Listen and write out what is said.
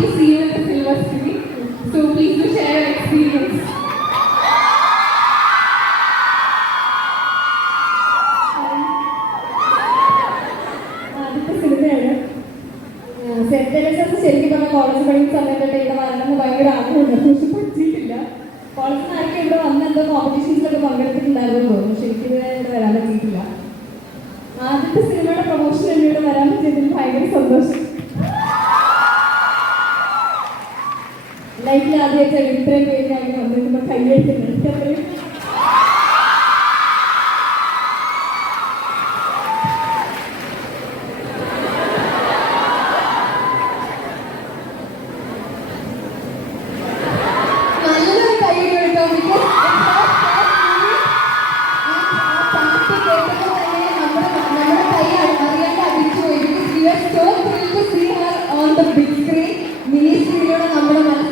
to see you in the silver screen. So please do share your experience. ആദ്യത്തെ സിനിമയാണ്. Saint Teresa's ശരിക്കും പറഞ്ഞാൽ കോളേജ് പഠിക്കുന്ന സമയത്തൊക്കെ ഇവിടെ വരണമെന്ന് ഭയങ്കര ആഗ്രഹമുണ്ടായിരുന്നു. പക്ഷെ പറ്റിയിട്ടില്ല. കോളേജിൽ നിന്ന് ആർക്കും ഇവിടെ വന്ന് എന്തോ കോമ്പറ്റീഷൻസിലൊക്കെ പങ്കെടുത്തിട്ടുണ്ടായിരുന്നു തോന്നുന്നു. ശരിക്കും ഇവിടെ വരാൻ പറ്റിയിട്ടില്ല. ആദ്യത്തെ സിനിമയുടെ പ്രൊമോഷൻ ഇവിടെ വരാൻ പറ്റിയതിൽ ഭയങ്കര സന്തോഷം. ലൈഫിൽ ആദ്യമായിട്ട് ഇത്രയും പേരിനായി വന്നിരിക്കുമ്പോൾ കൈയെഴുത്തുന്നുണ്ട്. അത്രയും നല്ലൊരു കൈയ്യടി കേട്ടോ. ബിക്കോസ് പാട്ട് കേട്ടപ്പോൾ തന്നെ നമ്മുടെ കൈ അറിയാണ്ട് അടിച്ചു പോയി. Because we are so thrilled to see her on the big screen. Mini സ്ക്രീനിലൂടെ നമ്മുടെ മനസ്സിൽ